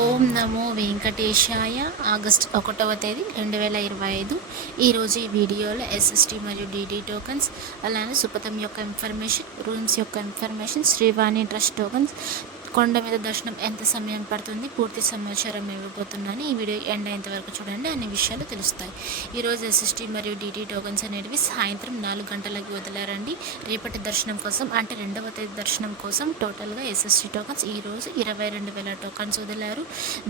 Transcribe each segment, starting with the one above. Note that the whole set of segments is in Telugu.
ఓం నమో వెంకటేశాయ. ఆగస్టు 1వ తేదీ 2025. ఈరోజు ఈ వీడియోలో ఎస్ఎస్టీ మరియు డీడీ టోకన్స్, అలానే సుపథం యొక్క ఇన్ఫర్మేషన్, రూమ్స్ యొక్క ఇన్ఫర్మేషన్, శ్రీవాణి ట్రస్ట్ టోకన్స్, కొండ మీద దర్శనం ఎంత సమయం పడుతుంది, పూర్తి సమాచారం ఇవ్వబోతున్నాను. ఈ వీడియో ఎండ్ అయ్యేంత వరకు చూడండి, అన్ని విషయాలు తెలుస్తాయి. ఈరోజు ఎస్ఎస్టీ మరియు డీటీ టోకన్స్ అనేవి సాయంత్రం 4 గంటలకి వదిలారండి. రేపటి దర్శనం కోసం, అంటే 2వ తేదీ దర్శనం కోసం టోటల్గా ఎస్ఎస్టీ టోకన్స్ ఈరోజు 22,000 టోకన్స్ వదిలారు.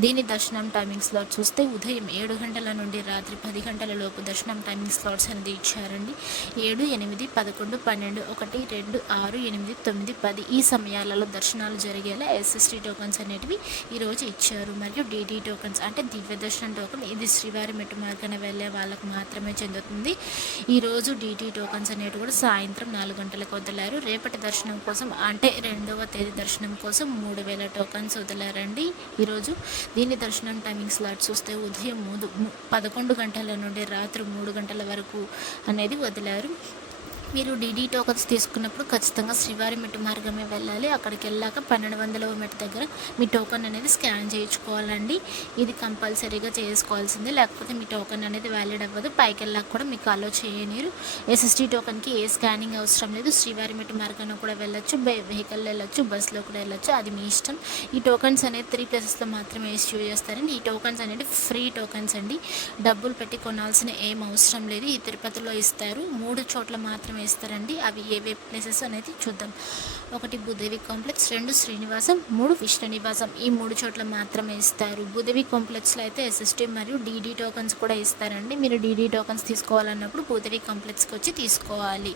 దీని దర్శనం టైమింగ్ స్లాట్ చూస్తే ఉదయం 7 గంటల నుండి రాత్రి 10 గంటల లోపు దర్శనం టైమింగ్ స్లాట్స్ అనేది ఇచ్చారండి. 7, 8, 11, 12, 1, 2, 6, 8, 9, 10 ఈ సమయాలలో దర్శనాలు జరిగేలా ఎస్ఎస్టీ టోకన్స్ అనేటివి ఈరోజు ఇచ్చారు. మరియు డీడీ టోకన్స్ అంటే దివ్య దర్శనం టోకన్, ఇది శ్రీవారి మెట్టు మార్గాన వెళ్ళే వాళ్ళకు మాత్రమే చెందుతుంది. ఈరోజు డీడీ టోకన్స్ అనేవి కూడా సాయంత్రం 4 గంటలకు వదిలారు. రేపటి దర్శనం కోసం, అంటే 2వ తేదీ దర్శనం కోసం 3,000 టోకన్స్ వదిలారండి ఈరోజు. దీని దర్శనం టైమింగ్ స్లాట్ చూస్తే ఉదయం 11 గంటల నుండి రాత్రి 3 గంటల వరకు అనేది వదిలారు. మీరు డీడీ టోకన్స్ తీసుకున్నప్పుడు ఖచ్చితంగా శ్రీవారి మెట్టు మార్గమే వెళ్ళాలి. అక్కడికి వెళ్ళాక 1200వ మెట్టు దగ్గర మీ టోకన్ అనేది స్కాన్ చేయించుకోవాలండి. ఇది కంపల్సరీగా చేసుకోవాల్సిందే, లేకపోతే మీ టోకన్ అనేది వ్యాలిడ్ అవ్వదు. పైకి వెళ్ళాక కూడా మీకు అలో చేయనీరు. ఎస్ఎస్టీ టోకన్కి ఏ స్కానింగ్ అవసరం లేదు. శ్రీవారి మెట్టు మార్గాన కూడా వెళ్ళొచ్చు, వెహికల్లో వెళ్ళొచ్చు, బస్సులో కూడా వెళ్ళొచ్చు, అది మీ ఇష్టం. ఈ టోకన్స్ అనేది 3 ప్లేసెస్లో మాత్రమే ఇష్యూ చేస్తారండి. ఈ టోకన్స్ అనేది ఫ్రీ టోకన్స్ అండి, డబ్బులు పెట్టి కొనాల్సిన ఏం అవసరం లేదు. ఈ తిరుపతిలో ఇస్తారు, 3 చోట్ల మాత్రమే ఇస్తారండి. అవి ఏవే ప్లేసెస్ అనేది చూద్దాం. 1 భూదేవి కాంప్లెక్స్, 2 శ్రీనివాసం, 3 విష్ణు నివాసం. ఈ 3 చోట్ల మాత్రమే ఇస్తారు. భూదేవి కాంప్లెక్స్లో అయితే ఎస్ఎస్టీ మరియు డీడీ టోకన్స్ కూడా ఇస్తారండి. మీరు డీడీ టోకన్స్ తీసుకోవాలన్నప్పుడు భూదేవి కాంప్లెక్స్కి వచ్చి తీసుకోవాలి.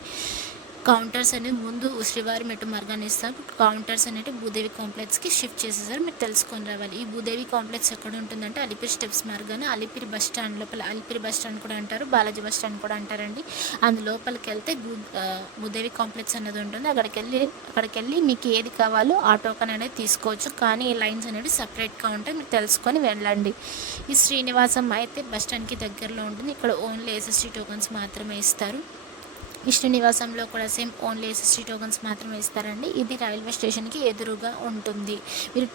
కౌంటర్స్ అనేవి ముందు శ్రీవారి మెట్టు మార్గాన్ని ఇస్తారు. కౌంటర్స్ అనేవి భూదేవి కాంప్లెక్స్కి షిఫ్ట్ చేసేసారు, మీరు తెలుసుకొని రావాలి. ఈ భూదేవి కాంప్లెక్స్ ఎక్కడ ఉంటుందంటే అలిపిరి స్టెప్స్ మార్గాన, అలిపిరి బస్ స్టాండ్ లోపల, అలిపిరి బస్ స్టాండ్ కూడా అంటారు, బాలాజీ బస్ స్టాండ్ కూడా అంటారండి. అందు లోపలికి వెళ్తే భూదేవి కాంప్లెక్స్ అనేది ఉంటుంది. అక్కడికి వెళ్ళి మీకు ఏది కావాలో ఆ టోకన్ అనేది తీసుకోవచ్చు. కానీ ఈ లైన్స్ అనేవి సపరేట్గా ఉంటాయి, మీరు తెలుసుకొని వెళ్ళండి. ఈ శ్రీనివాసం అయితే బస్ స్టాండ్కి దగ్గరలో ఉంటుంది. ఇక్కడ ఓన్లీ ఎస్ఎస్టీ టోకన్స్ మాత్రమే ఇస్తారు. విష్ణు నివాసంలో కూడా సేమ్ ఓన్లీ ఎస్ఎస్టీ టోకన్స్ మాత్రమే ఇస్తారండి. ఇది రైల్వే స్టేషన్కి ఎదురుగా ఉంటుంది. మీరు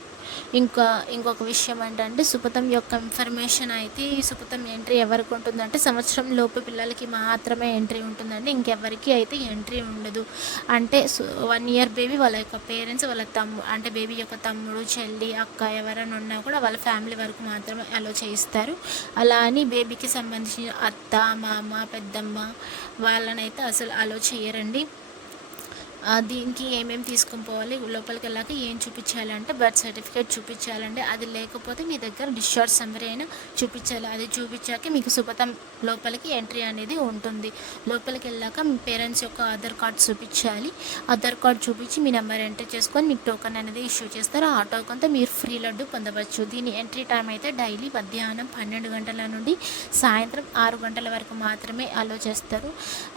ఇంకొక విషయం ఏంటంటే సుపథం యొక్క ఇన్ఫర్మేషన్ అయితే, ఈ సుపథం ఎంట్రీ ఎవరికి ఉంటుందంటే సంవత్సరం లోపు పిల్లలకి మాత్రమే ఎంట్రీ ఉంటుందండి. ఇంకెవరికి అయితే ఎంట్రీ ఉండదు. అంటే 1 ఇయర్ బేబీ వాళ్ళ యొక్క పేరెంట్స్, వాళ్ళ అంటే బేబీ యొక్క తమ్ముడు, చెల్లి, అక్క ఎవరైనా ఉన్నా కూడా వాళ్ళ ఫ్యామిలీ వరకు మాత్రమే అలో చేయిస్తారు. అలా అని బేబీకి సంబంధించిన అత్త, మామ, పెద్దమ్మ వాళ్ళనైతే అసలు అలో చేయరండి. దీనికి ఏమేమి తీసుకొని పోవాలి, లోపలికి వెళ్ళాక ఏం చూపించాలంటే బర్త్ సర్టిఫికేట్ చూపించాలండి. అది లేకపోతే మీ దగ్గర డిశ్చార్జ్ సమ్మరీ అయినా చూపించాలి. అది చూపించాక మీకు సుపథం లోపలికి ఎంట్రీ అనేది ఉంటుంది. లోపలికి వెళ్ళాక మీ పేరెంట్స్ యొక్క ఆధార్ కార్డ్ చూపించాలి. ఆధార్ కార్డ్ చూపించి మీ నెంబర్ ఎంటర్ చేసుకొని మీకు టోకన్ అనేది ఇష్యూ చేస్తారు. ఆ టోకన్తో మీరు ఫ్రీ లడ్డు పొందవచ్చు. దీని ఎంట్రీ టైం అయితే డైలీ మధ్యాహ్నం 12 గంటల నుండి సాయంత్రం 6 గంటల వరకు మాత్రమే అలో చేస్తారు.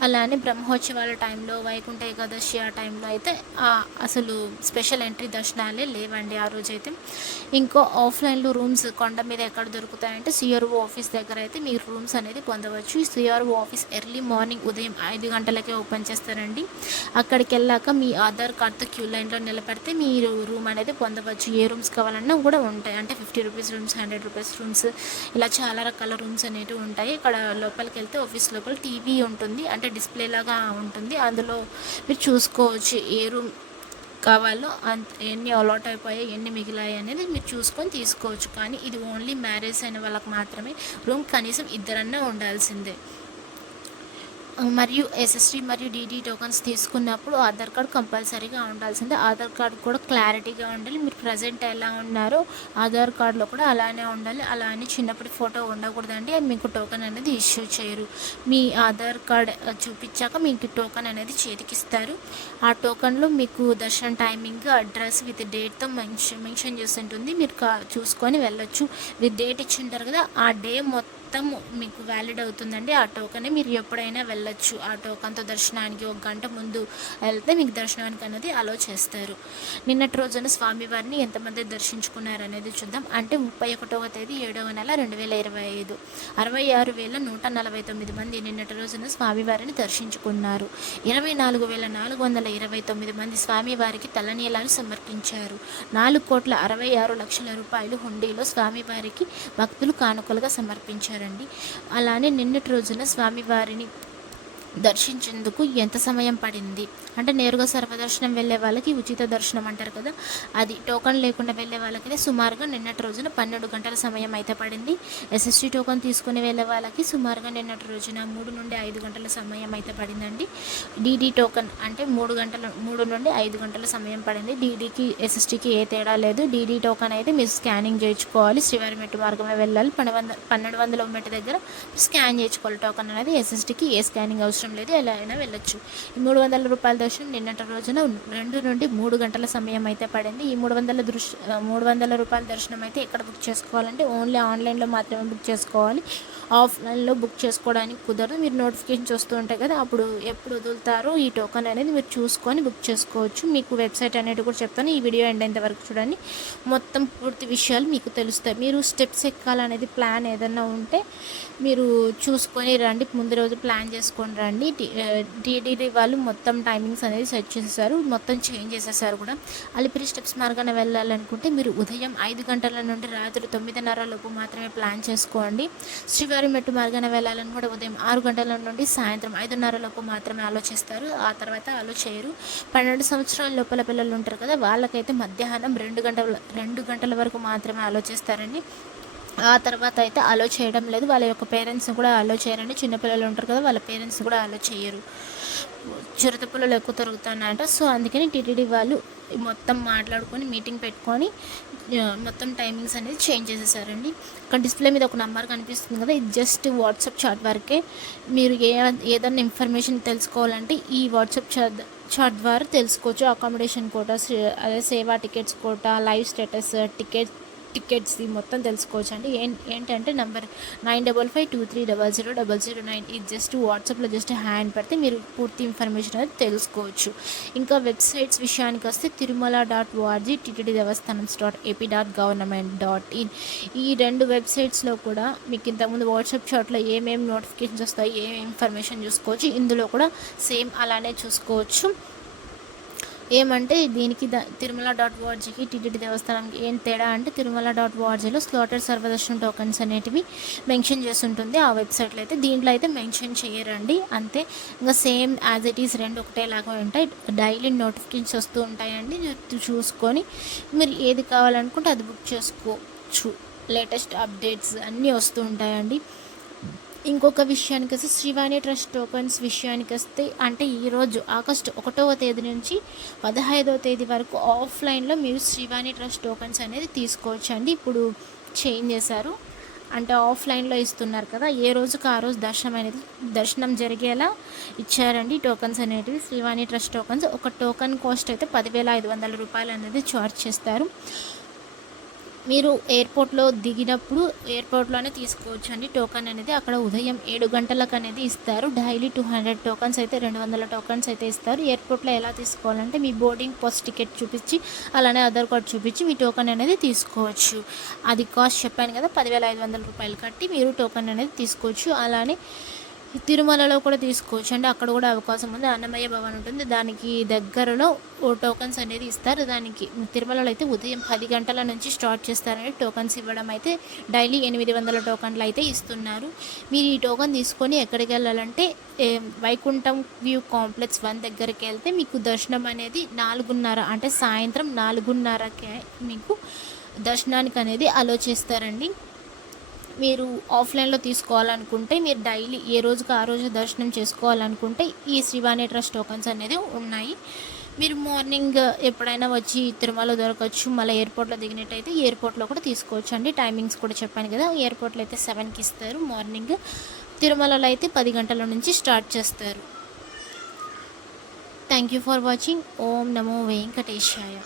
అలానే బ్రహ్మోత్సవాల టైంలో, వైకుంఠ ఏకాదశి టైంలో అయితే అసలు స్పెషల్ ఎంట్రీ దర్శనాలే లేవండి ఆ రోజైతే. ఇంకో ఆఫ్లైన్లో రూమ్స్ కొండ మీద ఎక్కడ దొరుకుతాయంటే సిఆర్ఓ ఆఫీస్ దగ్గర అయితే మీరు రూమ్స్ అనేది పొందవచ్చు. ఈ సిఆర్ఓ ఆఫీస్ ఎర్లీ మార్నింగ్ ఉదయం 5 గంటలకే ఓపెన్ చేస్తారండి. అక్కడికి వెళ్ళాక మీ ఆధార్ కార్డ్తో క్యూ లైన్లో నిలబడితే మీరు రూమ్ అనేది పొందవచ్చు. ఏ రూమ్స్ కావాలన్నా కూడా ఉంటాయి, అంటే 50 రూపీస్ రూమ్స్, 100 రూపీస్ రూమ్స్, ఇలా చాలా రకాల రూమ్స్ అనేవి ఉంటాయి. ఇక్కడ లోపలికి వెళ్తే ఆఫీస్ లోపల టీవీ ఉంటుంది, అంటే డిస్ప్లే లాగా ఉంటుంది. అందులో మీరు చూసుకోవచ్చు ఏ రూమ్ కావాలో, ఎన్ని అలాట్ అయిపోయాయి, ఎన్ని మిగిలాయి అనేది మీరు చూసుకొని తీసుకోవచ్చు. కానీ ఇది ఓన్లీ మ్యారేజ్ అయిన వాళ్ళకి మాత్రమే రూమ్ కనీసం 2 ఉండాల్సిందే. మరియు ఎస్ఎస్టీ మరియు డీడీ టోకన్స్ తీసుకున్నప్పుడు ఆధార్ కార్డ్ కంపల్సరీగా ఉండాల్సిందే. ఆధార్ కార్డ్ కూడా క్లారిటీగా ఉండాలి. మీరు ప్రజెంట్ ఎలా ఉన్నారో ఆధార్ కార్డులో కూడా అలానే ఉండాలి. అలా అని చిన్నప్పటి ఫోటో ఉండకూడదండి, మీకు టోకన్ అనేది ఇష్యూ చేయరు. మీ ఆధార్ కార్డ్ చూపించాక మీకు టోకన్ అనేది చేతికిస్తారు. ఆ టోకన్లో మీకు దర్శనం టైమింగ్, అడ్రస్ విత్ డేట్తో మెన్షన్ చేసి ఉంటుంది. మీరు చూసుకొని వెళ్ళొచ్చు. విత్ డేట్ ఇచ్చి ఉంటారు కదా, ఆ డే మొత్తం మీకు వ్యాలిడ్ అవుతుందండి. ఆ టోకనే మీరు ఎప్పుడైనా వెళ్ళొచ్చు. ఆ టోకన్తో దర్శనానికి 1 గంట ముందు వెళ్తే మీకు దర్శనానికి అనేది అలో చేస్తారు. నిన్నటి రోజున స్వామివారిని ఎంతమంది దర్శించుకున్నారు అనేది చూద్దాం. అంటే 31వ తేదీ 7వ నెల 2025 66,149 మంది నిన్నటి రోజున స్వామివారిని దర్శించుకున్నారు. 24,429 మంది స్వామివారికి తలనీలాలు సమర్పించారు. 4,66,00,000 రూపాయలు హుండీలో స్వామివారికి భక్తులు కానుకలుగా సమర్పించారండి. అలానే నిన్నటి రోజున స్వామివారిని దర్శించేందుకు ఎంత సమయం పడింది అంటే నేరుగా సర్వదర్శనం వెళ్ళే వాళ్ళకి ఉచిత దర్శనం అంటారు కదా, అది టోకన్ లేకుండా వెళ్ళే వాళ్ళకి సుమారుగా నిన్నటి రోజున 12 గంటల సమయం అయితే పడింది. ఎస్ఎస్టీ టోకన్ తీసుకుని వెళ్ళే వాళ్ళకి సుమారుగా నిన్నటి రోజున 3 నుండి 5 గంటల సమయం అయితే పడిందండి. డీడీ టోకన్ అంటే 3 నుండి 5 గంటల సమయం పడింది. డీడీకి ఎస్ఎస్టీకి ఏ తేడా లేదు. డీడీ టోకన్ అయితే మీరు స్కానింగ్ చేయించుకోవాలి. శ్రీవారి మెట్టు మార్గమే వెళ్ళాలి. 1200 మెట్టు దగ్గర స్కాన్ చేయించుకోవాలి టోకన్ అనేది. ఎస్ఎస్టీకి ఏ స్కానింగ్ అవసరం లేదు, ఎలా అయినా వెళ్ళొచ్చు. ఈ 300 రూపాయల దర్శనం నిన్నటి రోజున 2 నుండి 3 గంటల సమయం అయితే పడింది. ఈ 300 రూపాయల దర్శనం అయితే ఎక్కడ బుక్ చేసుకోవాలంటే ఓన్లీ ఆన్లైన్లో మాత్రమే బుక్ చేసుకోవాలి. ఆఫ్లైన్లో బుక్ చేసుకోవడానికి కుదరదు. మీరు నోటిఫికేషన్స్ వస్తూ ఉంటాయి కదా, అప్పుడు ఎప్పుడు వదులుతారో ఈ టోకన్ అనేది మీరు చూసుకొని బుక్ చేసుకోవచ్చు. మీకు వెబ్సైట్ అనేది కూడా చెప్తాను. ఈ వీడియో ఎండ్ అయ్యేంత వరకు చూడండి, మొత్తం పూర్తి విషయాలు మీకు తెలుస్తాయి. మీరు స్టెప్స్ ఎక్కాలనేది ప్లాన్ ఏదన్నా ఉంటే మీరు చూసుకొని రండి, ముందు రోజు ప్లాన్ చేసుకొని రండి. టీటీడీ వాళ్ళు మొత్తం టైమింగ్స్ అనేది సెట్ చేసేసారు, మొత్తం చేంజ్ చేసేసారు కూడా. అలిపిరి స్టెప్స్ మార్గాన వెళ్ళాలనుకుంటే మీరు ఉదయం 5 గంటల నుండి రాత్రి 9:30 లోపు మాత్రమే ప్లాన్ చేసుకోండి. శ్రీవారి మెట్టు మార్గాన వెళ్ళాలని కూడా ఉదయం 6 గంటల నుండి సాయంత్రం 5:30 లోపు మాత్రమే ఆలోచిస్తారు, ఆ తర్వాత ఆలో చేయరు. 12 సంవత్సరాల లోపల పిల్లలు ఉంటారు కదా, వాళ్ళకైతే మధ్యాహ్నం 2 గంటల వరకు మాత్రమే ఆలోచిస్తారండి. ఆ తర్వాత అయితే అలో చేయడం లేదు. వాళ్ళ యొక్క పేరెంట్స్ని కూడా అలో చేయరండి. చిన్నపిల్లలు ఉంటారు కదా, వాళ్ళ పేరెంట్స్ కూడా అలో చేయరు. చిరుత పిల్లలు ఎక్కువ తిరుగుతున్నాయంట. సో అందుకని టీటీడీ వాళ్ళు మొత్తం మాట్లాడుకొని మీటింగ్ పెట్టుకొని మొత్తం టైమింగ్స్ అనేది చేంజ్ చేసేసారండి. ఇక్కడ డిస్ప్లే మీద ఒక నెంబర్ కనిపిస్తుంది కదా, ఇది జస్ట్ వాట్సాప్ చాట్ వరకే. మీరు ఏదన్నా ఇన్ఫర్మేషన్ తెలుసుకోవాలంటే ఈ వాట్సాప్ చాట్ ద్వారా తెలుసుకోవచ్చు. అకామిడేషన్ కోటా, అదే సేవా tickets quota, live status, tickets మొత్తం తెలుసుకోవచ్చు అండి. ఏంటంటే నంబర్ 9552300009. ఇది జస్ట్ వాట్సాప్లో జస్ట్ హ్యాండ్ పెడితే మీరు పూర్తి ఇన్ఫర్మేషన్ అనేది తెలుసుకోవచ్చు. ఇంకా వెబ్సైట్స్ విషయానికి వస్తే తిరుమల.org, టీటీడీ దేవస్థానం.ap.government.in. ఈ 2 వెబ్సైట్స్లో కూడా మీకు ఇంతకుముందు వాట్సాప్ చాట్లో ఏమేమి నోటిఫికేషన్స్ వస్తాయి, ఏమేమి ఇన్ఫర్మేషన్ చూసుకోవచ్చు, ఇందులో కూడా సేమ్ అలానే చూసుకోవచ్చు. ఏమంటే దీనికి తిరుమల.orgకి టీటీడీ దేవస్థానంకి ఏం తేడా అంటే తిరుమల.orgలో స్లాటెడ్ సర్వదర్శనం టోకన్స్ అనేటివి మెన్షన్ చేసి ఉంటుంది ఆ వెబ్సైట్లో అయితే. దీంట్లో అయితే మెన్షన్ చేయరండి, అంతే. ఇంకా సేమ్ యాజ్ ఇట్ ఈస్ 2 ఒకటేలాగా ఉంటాయి. డైలీ నోటిఫికేషన్స్ వస్తూ ఉంటాయండి, చూసుకొని మీరు ఏది కావాలనుకుంటే అది బుక్ చేసుకోవచ్చు. లేటెస్ట్ అప్డేట్స్ అన్నీ వస్తూ ఉంటాయండి. ఇంకొక విషయానికి వస్తే శ్రీవాణి ట్రస్ట్ టోకన్స్ విషయానికి వస్తే అంటే ఈరోజు ఆగస్టు 1వ తేదీ నుంచి 15వ తేదీ వరకు ఆఫ్లైన్లో మీరు శ్రీవాణి ట్రస్ట్ టోకన్స్ అనేది తీసుకోవచ్చు అండి. ఇప్పుడు చేంజ్ చేశారు, అంటే ఆఫ్లైన్లో ఇస్తున్నారు కదా, ఏ రోజుకి ఆ రోజు దర్శనం జరిగేలా ఇచ్చారండి టోకన్స్ అనేటివి. శ్రీవాణి ట్రస్ట్ టోకన్స్ ఒక టోకన్ కాస్ట్ అయితే 10,500 రూపాయలు అనేది ఛార్జ్ చేస్తారు. మీరు ఎయిర్పోర్ట్లో దిగినప్పుడు ఎయిర్పోర్ట్లోనే తీసుకోవచ్చు అండి టోకన్ అనేది. అక్కడ ఉదయం 7 గంటలకు అనేది ఇస్తారు. డైలీ 200 టోకన్స్ అయితే 200 టోకన్స్ అయితే ఇస్తారు. ఎయిర్పోర్ట్లో ఎలా తీసుకోవాలంటే మీ బోర్డింగ్ పాస్ టికెట్ చూపించి అలానే ఆధార్ కార్డ్ చూపించి మీ టోకన్ అనేది తీసుకోవచ్చు. అది కాస్ట్ చెప్పాను కదా, 10,500 రూపాయలు కట్టి మీరు టోకన్ అనేది తీసుకోవచ్చు. అలానే తిరుమలలో కూడా తీసుకోవచ్చు అండి, అక్కడ కూడా అవకాశం ఉంది. అన్నమయ్య భవన్ ఉంటుంది, దానికి దగ్గరలో టోకన్స్ అనేది ఇస్తారు. దానికి తిరుమలలో అయితే ఉదయం 10 గంటల నుంచి స్టార్ట్ చేస్తారని టోకన్స్ ఇవ్వడం అయితే డైలీ 800 టోకన్లు అయితే ఇస్తున్నారు. మీరు ఈ టోకన్ తీసుకొని ఎక్కడికి వెళ్ళాలంటే వైకుంఠం వ్యూ కాంప్లెక్స్ 1 దగ్గరికి వెళ్తే మీకు దర్శనం అనేది 4:30 అంటే సాయంత్రం 4:30కే మీకు దర్శనానికి అనేది అలో చేస్తారండి. మీరు ఆఫ్లైన్లో తీసుకోవాలనుకుంటే మీరు డైలీ ఏ రోజుకి ఆ రోజు దర్శనం చేసుకోవాలనుకుంటే ఈ శ్రీవాణి ట్రస్ట్ టోకన్స్ అనేది ఉన్నాయి. మీరు మార్నింగ్ ఎప్పుడైనా వచ్చి తిరుమల దొరకవచ్చు. మళ్ళీ ఎయిర్పోర్ట్లో దిగినట్టయితే ఎయిర్పోర్ట్లో కూడా తీసుకోవచ్చు అండి. టైమింగ్స్ కూడా చెప్పాను కదా, ఎయిర్పోర్ట్లో అయితే 7కి ఇస్తారు మార్నింగ్, తిరుమలలో అయితే 10 గంటల నుంచి స్టార్ట్ చేస్తారు. Thank you for watching. ఓం నమో వెంకటేశాయ.